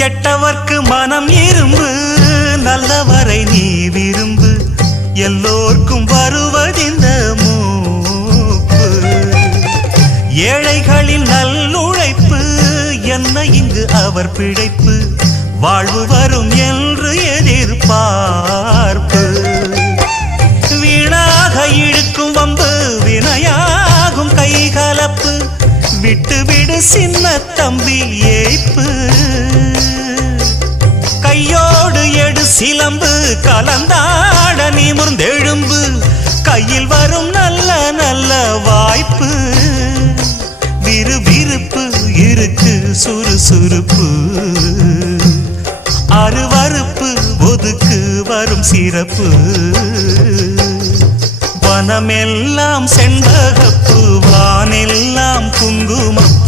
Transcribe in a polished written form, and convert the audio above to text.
கெட்டவர்க்கு மனம் இரும்பு, நல்லவரை நீ விரும்பு, எல்லோர்க்கும் வருவதிந்த மூப்பு. ஏழைகளின் நல்லுழைப்பு, என்ன இங்கு அவர் பிழைப்பு, வாழ்வு வரும் என்று எதிர்பார்ப்பு. வீணாக இழுக்கும் வம்பு, வினையாகும் கைகலப்பு, விட்டு விடு சின்ன தம்பி ஏய்ப்பு. கையோடு எடு சிலம்பு, கலந்தாட நிமிர்ந்தெழும்பு, கையில் வரும் நல்ல நல்ல வாய்ப்பு. விறுவிறுப்பு இருக்கு சுறுசுறுப்பு, அருவருப்பு ஒதுக்கு வரும் சிறப்பு. வனமெல்லாம் செண்பகப்பூ, வானெல்லாம் குங்குமப்பூ,